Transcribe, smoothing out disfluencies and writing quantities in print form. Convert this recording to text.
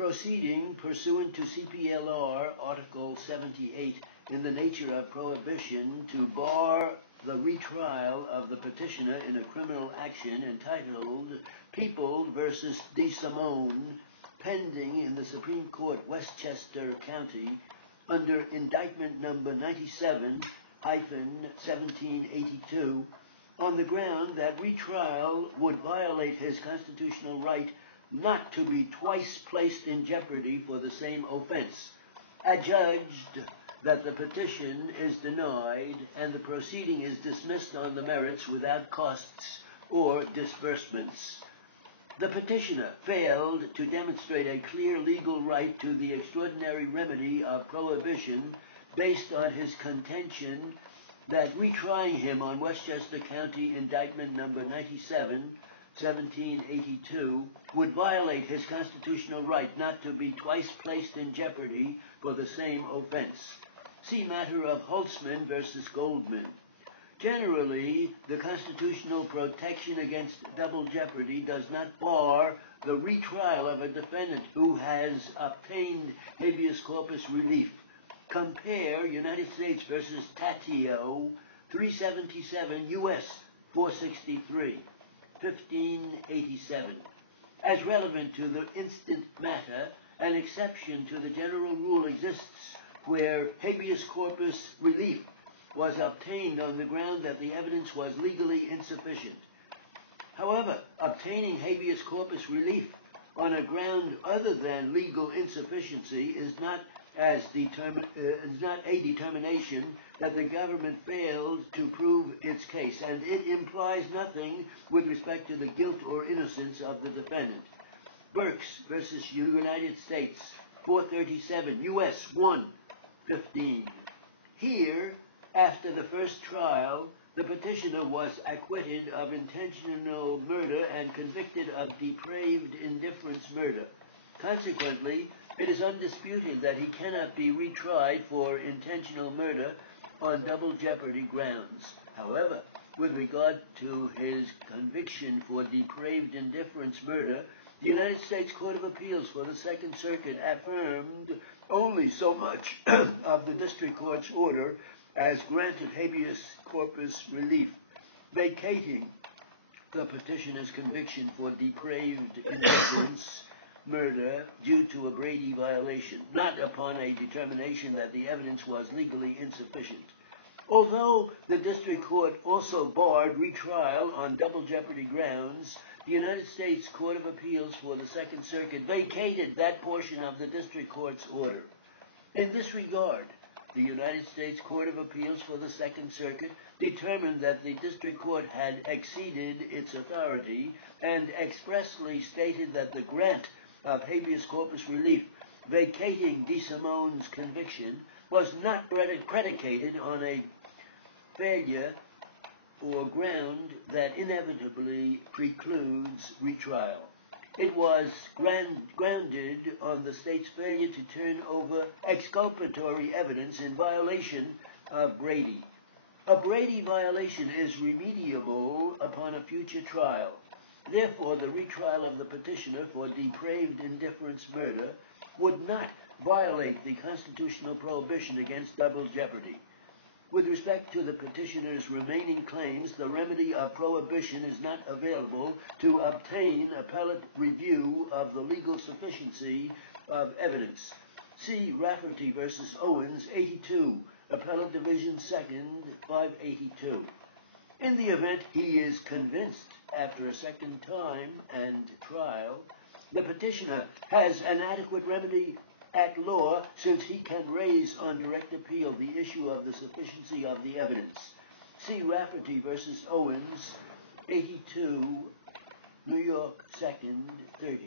proceeding pursuant to CPLR Article 78 in the nature of prohibition to bar the retrial of the petitioner in a criminal action entitled People versus DeSimone, pending in the Supreme Court, Westchester County, under indictment number 97-1782, on the ground that retrial would violate his constitutional right not to be twice placed in jeopardy for the same offense, adjudged that the petition is denied and the proceeding is dismissed on the merits without costs or disbursements. The petitioner failed to demonstrate a clear legal right to the extraordinary remedy of prohibition based on his contention that retrying him on Westchester County indictment number 97-1782 would violate his constitutional right not to be twice placed in jeopardy for the same offense. See matter of Holtzman versus Goldman. Generally, the constitutional protection against double jeopardy does not bar the retrial of a defendant who has obtained habeas corpus relief. Compare United States versus Tatio, 377 U.S. 463, 1587. As relevant to the instant matter, an exception to the general rule exists where habeas corpus relief was obtained on the ground that the evidence was legally insufficient. However, obtaining habeas corpus relief on a ground other than legal insufficiency is not a determination that the government failed to prove its case, and it implies nothing with respect to the guilt or innocence of the defendant. Burks versus United States, 437 U.S. 115. Here, after the first trial, the petitioner was acquitted of intentional murder and convicted of depraved indifference murder. Consequently, it is undisputed that he cannot be retried for intentional murder on double jeopardy grounds. However, with regard to his conviction for depraved indifference murder, the United States Court of Appeals for the Second Circuit affirmed only so much of the district court's order as granted habeas corpus relief, vacating the petitioner's conviction for depraved indifference murder due to a Brady violation, not upon a determination that the evidence was legally insufficient. Although the district court also barred retrial on double jeopardy grounds, the United States Court of Appeals for the Second Circuit vacated that portion of the district court's order. In this regard, the United States Court of Appeals for the Second Circuit determined that the district court had exceeded its authority and expressly stated that the grant of habeas corpus relief vacating DeSimone's conviction was not predicated on a failure or ground that inevitably precludes retrial. It was grounded on the state's failure to turn over exculpatory evidence in violation of Brady. A Brady violation is remediable upon a future trial. Therefore, the retrial of the petitioner for depraved indifference murder would not violate the constitutional prohibition against double jeopardy. With respect to the petitioner's remaining claims, the remedy of prohibition is not available to obtain appellate review of the legal sufficiency of evidence. See Rafferty versus Owens, 82, Appellate Division 2nd, 582. In the event he is convinced after a second time and trial, the petitioner has an adequate remedy at law, since he can raise on direct appeal the issue of the sufficiency of the evidence. See Rafferty versus Owens, 82, New York 2nd, 30.